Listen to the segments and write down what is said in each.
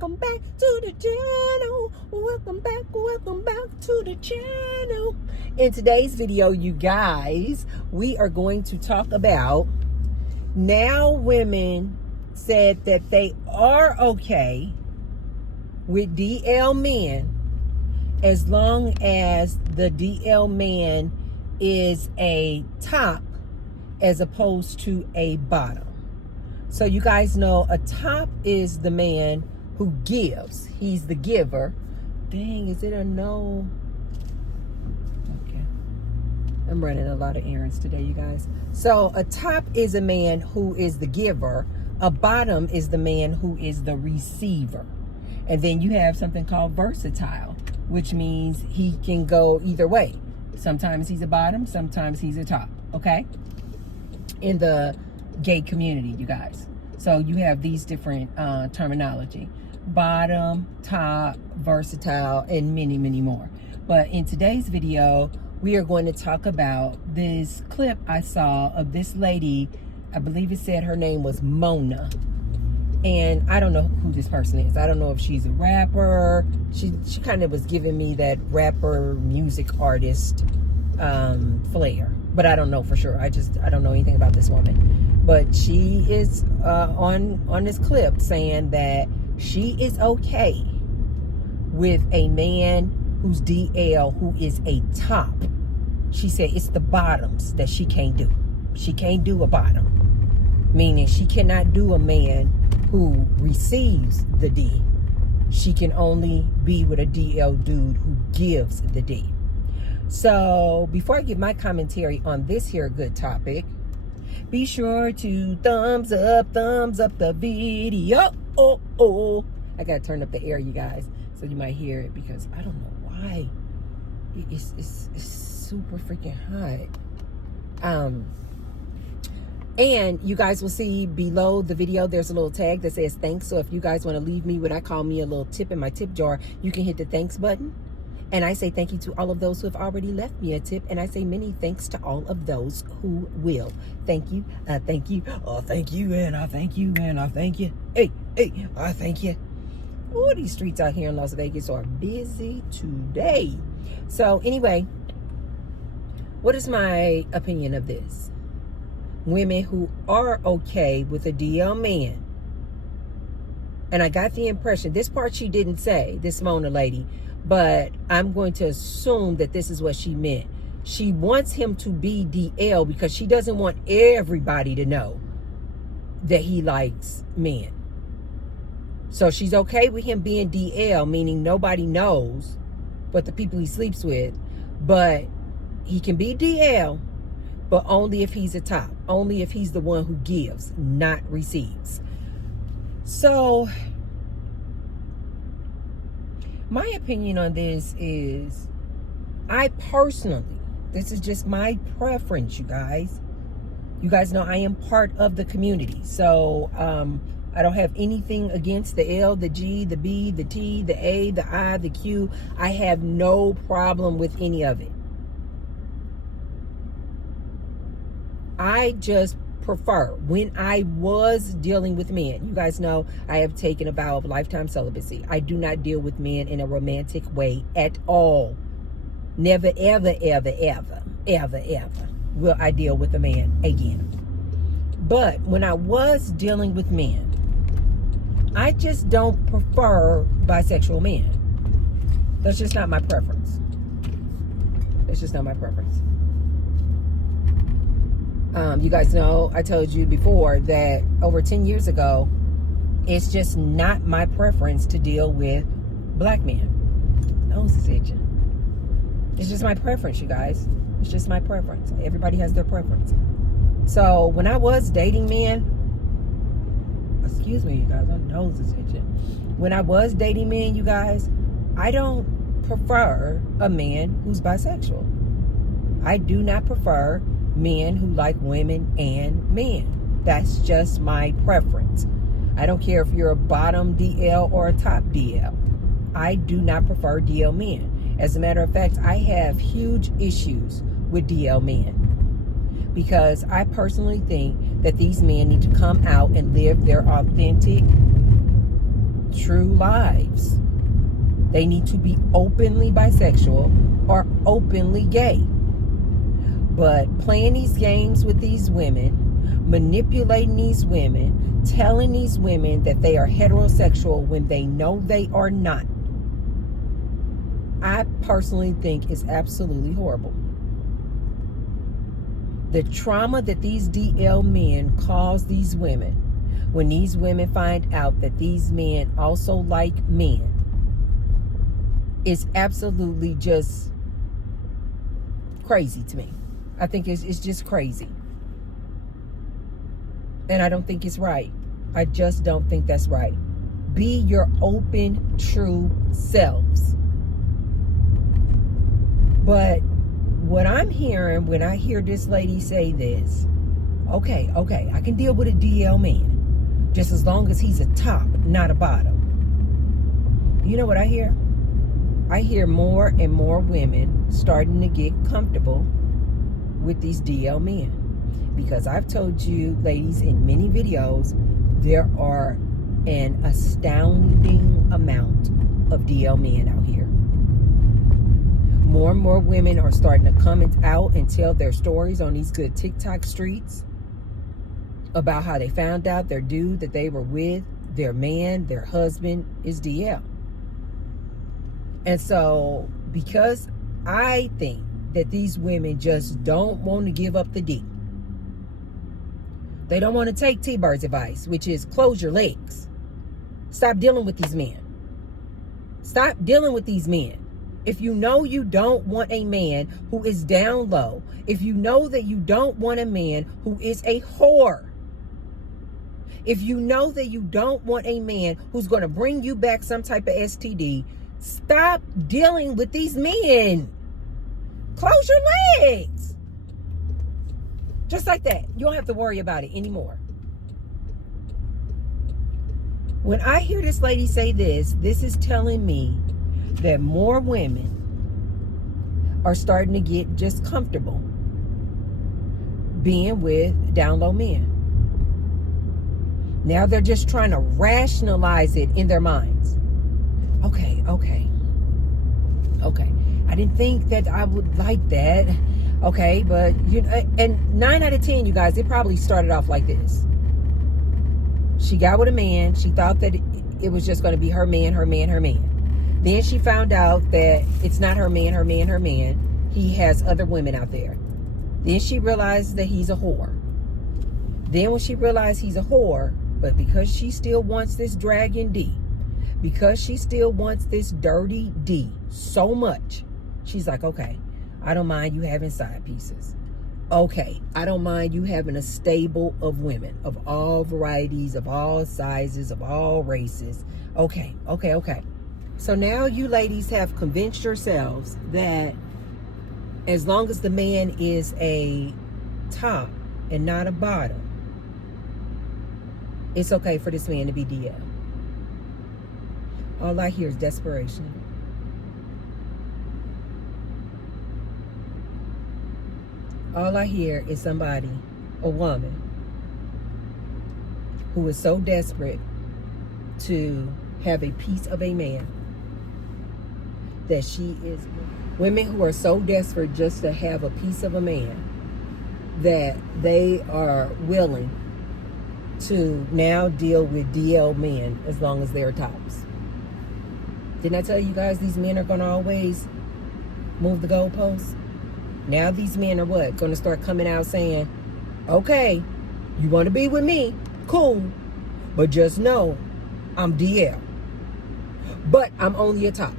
welcome back to the channel. Welcome back to the channel. In today's video, you guys, we are going to talk about now women said that they are okay with DL men as long as the DL man is a top as opposed to a bottom. So you guys know a top is the man who gives. He's the giver. Dang, is it a no? Okay. I'm running a lot of errands today, you guys. So a top is a man who is the giver. A bottom is the man who is the receiver. And then you have something called versatile, which means he can go either way. Sometimes he's a bottom, sometimes he's a top, okay? In the gay community, you guys. So you have these different terminology: bottom, top, versatile, and many, many more. But in today's video, we are going to talk about this clip I saw of this lady. I believe it said her name was Mona. And I don't know who this person is. I don't know if she's a rapper. She kind of was giving me that rapper music artist flair. But I don't know for sure. I don't know anything about this woman. But she is on this clip saying that she is okay with a man who's DL who is a top. She said it's the bottoms that she can't do. She can't do a bottom. Meaning she cannot do a man who receives the D. She can only be with a DL dude who gives the D. So before I give my commentary on this here good topic, be sure to thumbs up the video. I gotta turn up the air, you guys, so you might hear it, because I don't know why it's super freaking hot. And you guys will see below the video, there's a little tag that says thanks. So if you guys want to leave me what I call me a little tip in my tip jar, you can hit the thanks button. And I say thank you to all of those who have already left me a tip. And I say many thanks to all of those who will. Thank you. Thank you. Oh, thank you. And I thank you. And I thank you. Hey, I thank you. Oh, these streets out here in Las Vegas are busy today. So anyway, what is my opinion of this? Women who are okay with a DL man. And I got the impression, this part she didn't say, this Mona lady, but I'm going to assume that this is what she meant. She wants him to be DL because she doesn't want everybody to know that he likes men. So she's okay with him being DL, meaning nobody knows but the people he sleeps with. But he can be DL, but only if he's a top. Only if he's the one who gives, not receives. So my opinion on this is, I personally, this is just my preference, you guys. You guys know I am part of the community. So I don't have anything against the L, the G, the B, the T, the A, the I, the Q. I have no problem with any of it. I just prefer, when I was dealing with men, you guys know I have taken a vow of lifetime celibacy. I do not deal with men in a romantic way at all. Never, ever, ever, ever, ever, ever will I deal with a man again. But when I was dealing with men, I just don't prefer bisexual men. That's just not my preference. It's just not my preference. You guys know I told you before that over 10 years ago, it's just not my preference to deal with black men. Nose is itching. It's just my preference, you guys. It's just my preference. Everybody has their preference. So when I was dating men, excuse me, you guys, my nose is itching. When I was dating men, you guys, I don't prefer a man who's bisexual. I do not prefer men who like women and men. That's just my preference. I don't care if you're a bottom DL or a top DL. I do not prefer DL men. As a matter of fact, I have huge issues with DL men, because I personally think that these men need to come out and live their authentic true lives. They need to be openly bisexual or openly gay. But playing these games with these women, manipulating these women, telling these women that they are heterosexual when they know they are not, I personally think is absolutely horrible. The trauma that these DL men cause these women when these women find out that these men also like men is absolutely just crazy to me. I think it's just crazy. And I don't think it's right. I just don't think that's right. Be your open, true selves. But what I'm hearing when I hear this lady say this, okay, I can deal with a DL man, just as long as he's a top, not a bottom. You know what I hear? I hear more and more women starting to get comfortable with these DL men. Because I've told you, ladies, in many videos, there are an astounding amount of DL men out here. More and more women are starting to come out and tell their stories on these good TikTok streets about how they found out their dude that they were with, their man, their husband, is DL. And so, because I think that these women just don't want to give up the D. They don't want to take T-Bird's advice, which is close your legs. Stop dealing with these men. Stop dealing with these men. If you know you don't want a man who is down low, if you know that you don't want a man who is a whore, if you know that you don't want a man who's going to bring you back some type of STD, stop dealing with these men. Close your legs. Just like that. You don't have to worry about it anymore. When I hear this lady say this is telling me that more women are starting to get just comfortable being with down low men. Now they're just trying to rationalize it in their minds. Okay. I didn't think that I would like that. Okay, but you know, and 9 out of 10, you guys, it probably started off like this. She got with a man. She thought that it was just going to be her man. Then she found out that it's not her man. He has other women out there. Then she realized that he's a whore. Then when she realized he's a whore, but because she still wants this dragon D, because she still wants this dirty D so much, she's like, okay, I don't mind you having side pieces. Okay, I don't mind you having a stable of women of all varieties, of all sizes, of all races. Okay. So now you ladies have convinced yourselves that as long as the man is a top and not a bottom, it's okay for this man to be DL. All I hear is desperation. All I hear is somebody, a woman, who is so desperate to have a piece of a man that she is. Women who are so desperate just to have a piece of a man that they are willing to now deal with DL men as long as they're tops. Didn't I tell you guys these men are going to always move the goalposts? Now these men are what? Going to start coming out saying, okay, you want to be with me? Cool. But just know I'm DL. But I'm only a top.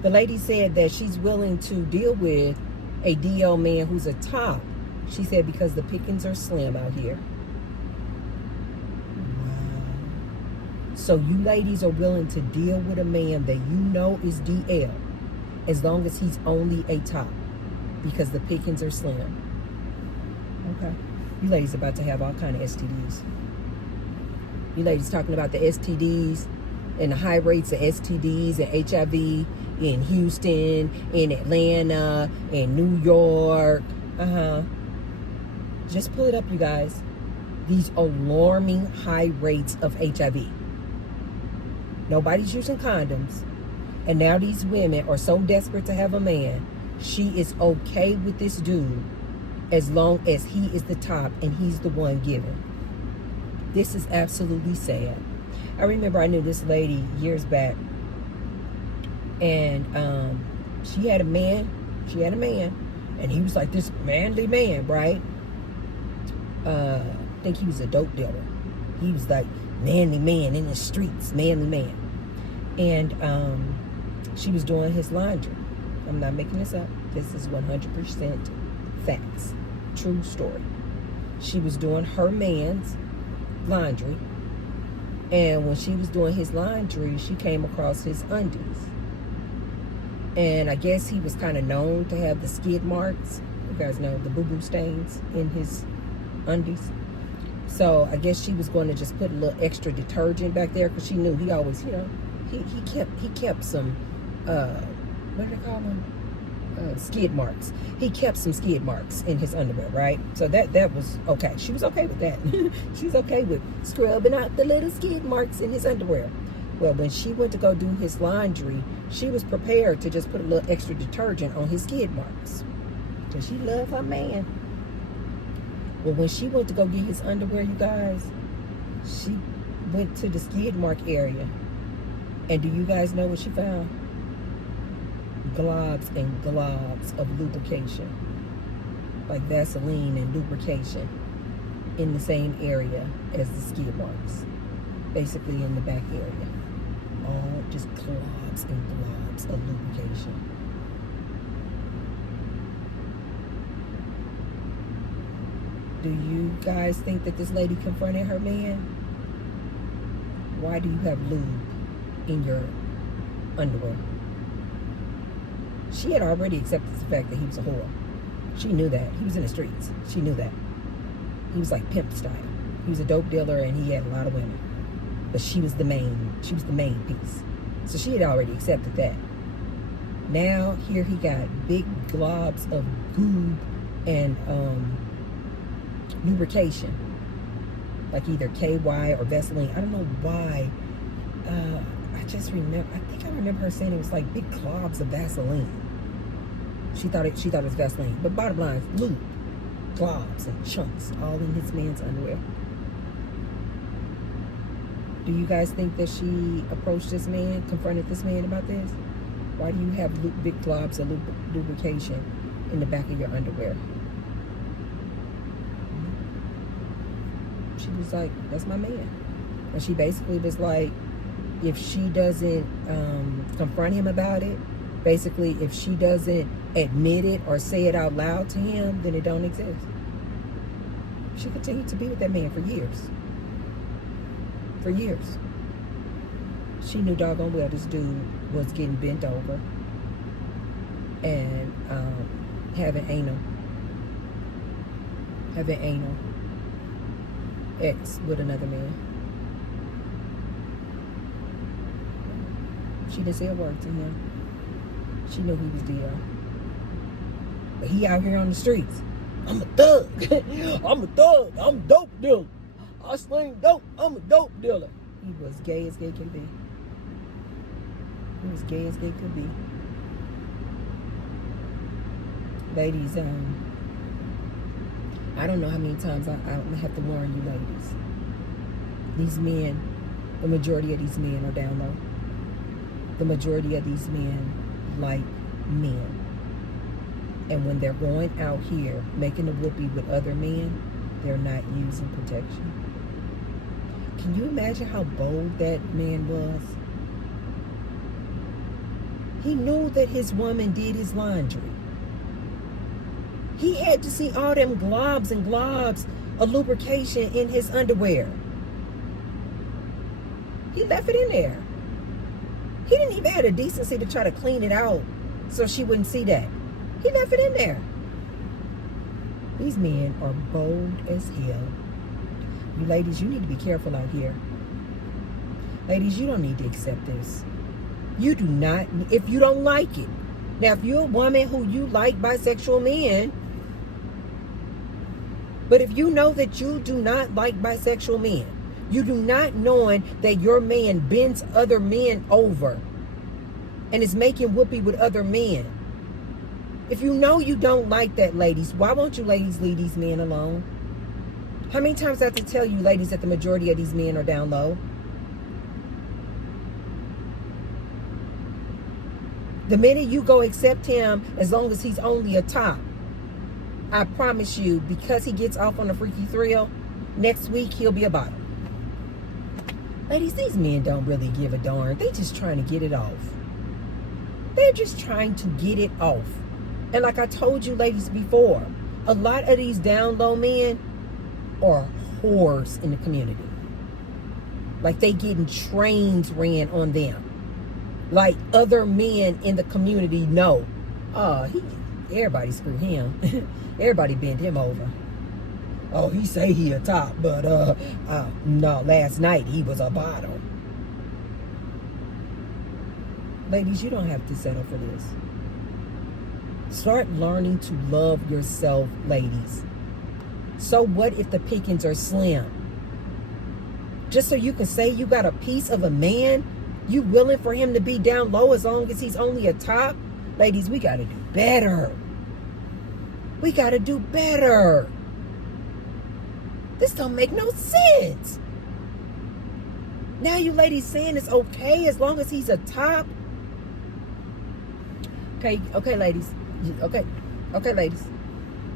The lady said that she's willing to deal with a DL man who's a top. She said because the pickings are slim out here. Wow. So you ladies are willing to deal with a man that you know is DL as long as he's only a top because the pickings are slim. Okay. You ladies about to have all kind of STDs. You ladies talking about the STDs and the high rates of STDs and HIV in Houston, in Atlanta, in New York. Just pull it up, you guys. These alarming high rates of HIV. Nobody's using condoms. And now these women are so desperate to have a man. She is okay with this dude as long as he is the top and he's the one giving. This is absolutely sad. I remember I knew this lady years back, and she had a man, and he was like this manly man, right? I think he was a dope dealer. He was like manly man in the streets, manly man. And she was doing his laundry. I'm not making this up. This is 100% facts. True story. She was doing her man's laundry, and when she was doing his laundry, she came across his undies. And I guess he was kind of known to have the skid marks. You guys know the boo-boo stains in his undies. So I guess she was going to just put a little extra detergent back there, because she knew he always, you know, he kept some what do they call them? Skid marks. He kept some skid marks in his underwear, right? So that was okay. She was okay with that. She was okay with scrubbing out the little skid marks in his underwear. Well, when she went to go do his laundry, she was prepared to just put a little extra detergent on his skid marks, because she loved her man. Well, when she went to go get his underwear, you guys, she went to the skid mark area, and do you guys know what she found? Globs and globs of lubrication, like Vaseline and lubrication, in the same area as the skid marks, basically in the back area. All just globs and globs of lubrication. Do you guys think that this lady confronted her man? Why do you have lube in your underwear? She had already accepted the fact that he was a whore. She knew that. He was in the streets. She knew that. He was like pimp style. He was a dope dealer, and he had a lot of women. But she was the main piece. So she had already accepted that. Now, here he got big globs of goo and lubrication. Like either KY or Vaseline. I don't know why. I remember her saying it was like big globs of Vaseline. She thought it was Vaseline. But bottom line, lube, globs and chunks, all in his man's underwear. Do you guys think that she approached this man, confronted this man about this? Why do you have big globs of lubrication in the back of your underwear? She was like, that's my man. And she basically was like, if she doesn't confront him about it, basically if she doesn't admit it or say it out loud to him, then it don't exist. She continued to be with that man for years. For years. She knew doggone well this dude was getting bent over and having anal ex with another man. She didn't say a word to him. She knew he was dead. But he out here on the streets. I'm a thug. I'm a thug. I'm a dope dealer. I sling dope. I'm a dope dealer. He was gay as gay can be. He was gay as gay could be. Ladies, I don't know how many times I have to warn you ladies. These men, the majority of these men are down low. The majority of these men like men. And when they're going out here making a whoopee with other men, they're not using protection. Can you imagine how bold that man was? He knew that his woman did his laundry. He had to see all them globs and globs of lubrication in his underwear. He left it in there. He didn't even have the decency to try to clean it out so she wouldn't see that. He left it in there. These men are bold as hell. You ladies, you need to be careful out here. Ladies, you don't need to accept this. You do not, if you don't like it. Now, if you're a woman who you like bisexual men, but if you know that you do not like bisexual men, You do not knowing that your man bends other men over and is making whoopee with other men. If you know you don't like that, ladies, why won't you ladies leave these men alone? How many times I have to tell you, ladies, that the majority of these men are down low? The minute you go accept him, as long as he's only a top, I promise you, because he gets off on a freaky thrill, next week he'll be a bottom. Ladies, these men don't really give a darn. They just trying to get it off. They're just trying to get it off. And like I told you ladies before, a lot of these down low men are whores in the community. Like they getting trains ran on them. Like other men in the community know. Everybody screw him. Everybody bend him over. Oh, he say he a top, but no, last night he was a bottom. Ladies, you don't have to settle for this. Start learning to love yourself, ladies. So what if the pickings are slim? Just so you can say you got a piece of a man, you willing for him to be down low as long as he's only a top? Ladies, we got to do better. We got to do better. This don't make no sense. Now you ladies saying it's okay as long as he's a top? Okay, ladies. Okay, ladies.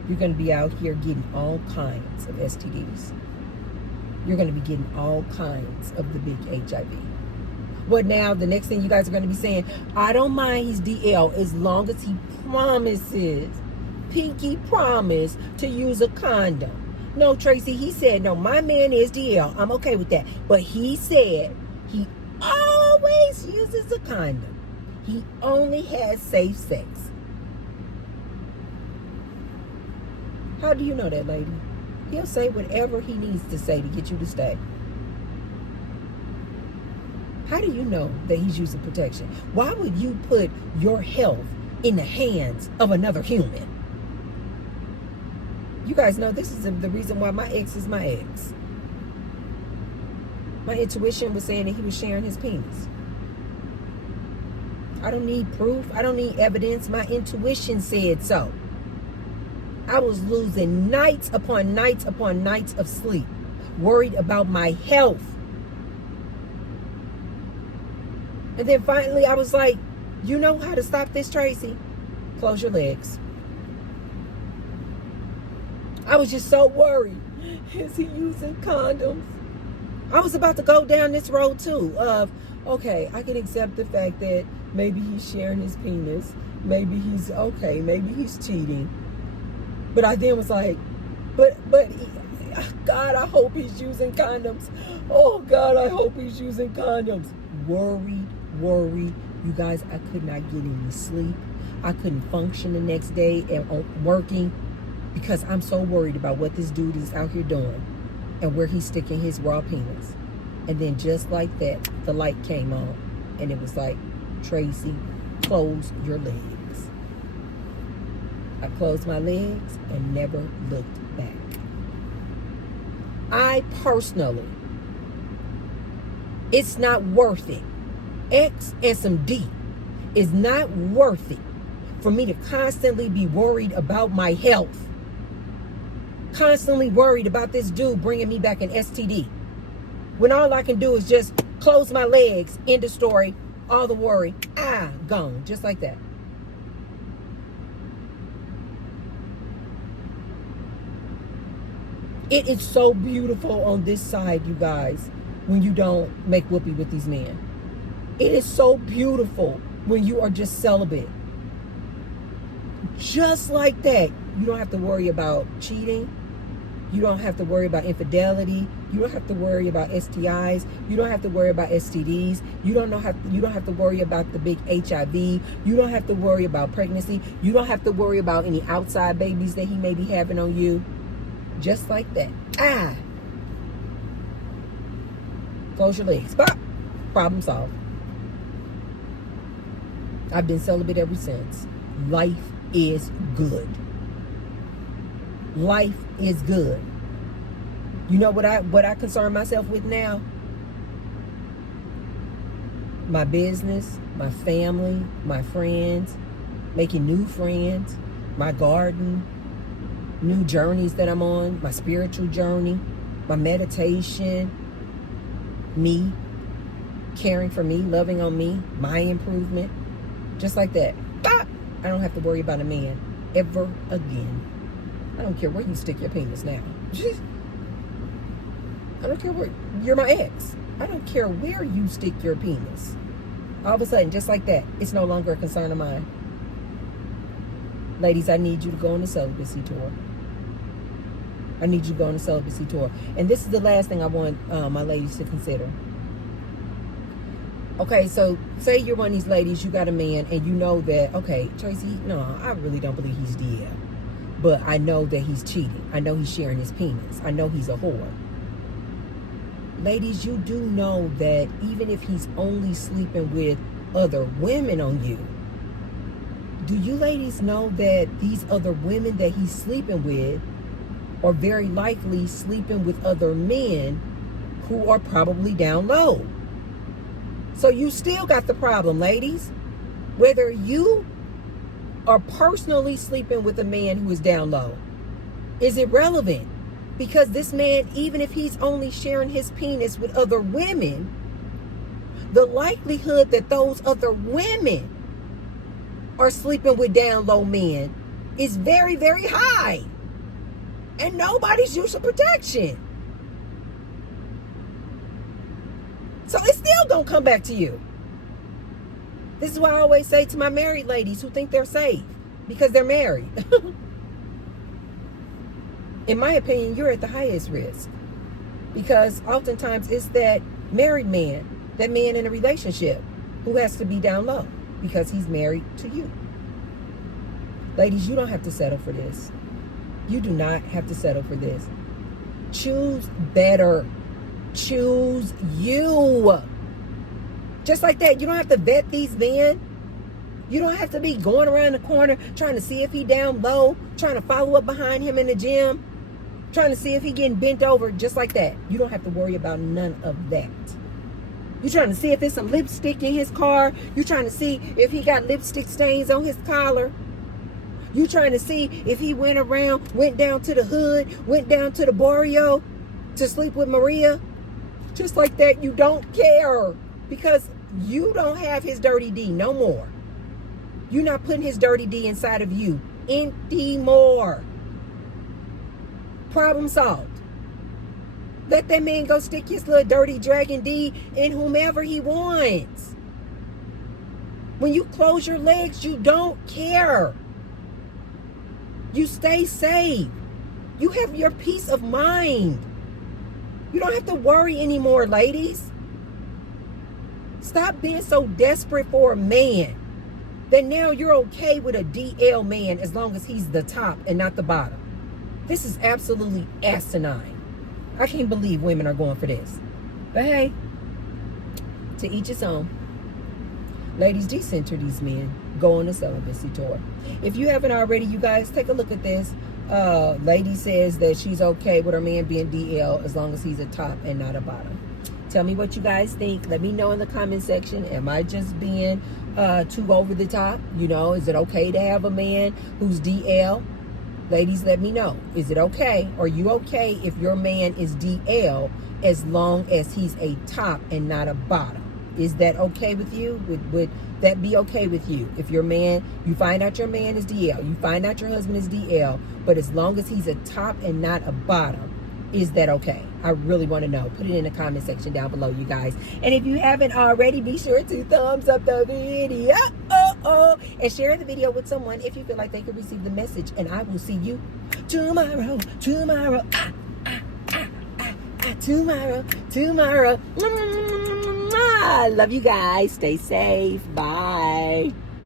You're going to be out here getting all kinds of STDs. You're going to be getting all kinds of the big HIV. What now? The next thing you guys are going to be saying, I don't mind his DL as long as he promises, pinky promise, to use a condom. No, Tracy, he said, no, my man is DL. I'm okay with that. But he said he always uses a condom. He only has safe sex. How do you know that, lady? He'll say whatever he needs to say to get you to stay. How do you know that he's using protection? Why would you put your health in the hands of another human? You guys know this is the reason why my ex is my ex. My intuition was saying that he was sharing his penis. I don't need proof. I don't need evidence. My intuition said so. I was losing nights upon nights upon nights of sleep, worried about my health. And then finally I was like, you know how to stop this, Tracy? Close your legs. I was just so worried. Is he using condoms? I was about to go down this road too of, okay, I can accept the fact that maybe he's sharing his penis. Maybe he's okay. Maybe he's cheating. But I then was like, but God, I hope he's using condoms. Oh God, I hope he's using condoms. Worried. You guys, I could not get any sleep. I couldn't function the next day and working because I'm so worried about what this dude is out here doing and where he's sticking his raw penis. And then just like that, the light came on and it was like, Tracy, close your legs. I closed my legs and never looked back. I personally, it's not worth it. X and some D is not worth it for me to constantly be worried about my health. Constantly worried about this dude bringing me back an STD. When all I can do is just close my legs, end of story, all the worry, gone, just like that. It is so beautiful on this side, you guys, when you don't make whoopee with these men. It is so beautiful when you are just celibate. Just like that. You don't have to worry about cheating. You don't have to worry about infidelity. You don't have to worry about STIs. You don't have to worry about STDs. You don't have to worry about the big HIV. You don't have to worry about pregnancy. You don't have to worry about any outside babies that he may be having on you. Just like that. Close your legs. Pop. Problem solved. I've been celibate ever since. Life is good. Life is good. You know what I concern myself with now? My business, my family, my friends, making new friends, my garden, new journeys that I'm on, my spiritual journey, my meditation, me, caring for me, loving on me, my improvement, just like that. Bop! I don't have to worry about a man ever again. I don't care where you stick your penis now. I don't care where, you're my ex. I don't care where you stick your penis. All of a sudden, just like that, it's no longer a concern of mine. Ladies, I need you to go on the celibacy tour. I need you to go on the celibacy tour. And this is the last thing I want my ladies to consider. Okay, so say you're one of these ladies, you got a man, and you know that, okay, Tracy, no, I really don't believe he's DL. But I know that he's cheating. I know he's sharing his penis. I know he's a whore. Ladies, you do know that even if he's only sleeping with other women on you, do you ladies know that these other women that he's sleeping with are very likely sleeping with other men who are probably down low? So you still got the problem, ladies. Whether you are personally sleeping with a man who is down low is irrelevant. Because this man, even if he's only sharing his penis with other women, the likelihood that those other women are sleeping with down low men is very, very high. And nobody's using protection. So it's still gonna come back to you. This is why I always say to my married ladies who think they're safe because they're married. In my opinion, you're at the highest risk. Because oftentimes it's that married man, that man in a relationship, who has to be down low because he's married to you. Ladies, you don't have to settle for this. You do not have to settle for this. Choose better. Choose you. Just like that. You don't have to vet these men. You don't have to be going around the corner trying to see if he down low, trying to follow up behind him in the gym, trying to see if he getting bent over, just like that. You don't have to worry about none of that. You're trying to see if there's some lipstick in his car. You're trying to see if he got lipstick stains on his collar. You're trying to see if he went down to the hood, went down to the barrio to sleep with Maria. Just like that, you don't care. Because you don't have his dirty D no more. You're not putting his dirty D inside of you anymore. Problem solved. Let that man go stick his little dirty dragon D in whomever he wants. When you close your legs, you don't care. You stay safe. You have your peace of mind. You don't have to worry anymore, ladies. Stop being so desperate for a man that now you're okay with a DL man as long as he's the top and not the bottom. This is absolutely asinine. I can't believe women are going for this. But hey, to each his own. Ladies, decenter these men. Go on a celibacy tour. If you haven't already, you guys, take a look at this. Lady says that she's okay with her man being DL as long as he's a top and not a bottom. Tell me what you guys think. Let me know in the comment section. Am I just being too over the top? You know, is it okay to have a man who's DL? Ladies, let me know. Is it okay? Are you okay if your man is DL as long as he's a top and not a bottom? Is that okay with you? Would that be okay with you? If your man, you find out your man is DL, you find out your husband is DL, but as long as he's a top and not a bottom, is that okay? I really want to know. Put it in the comment section down below, you guys. And if you haven't already, be sure to thumbs up the video. And share the video with someone if you feel like they could receive the message. And I will see you tomorrow. Tomorrow. Love you guys. Stay safe. Bye.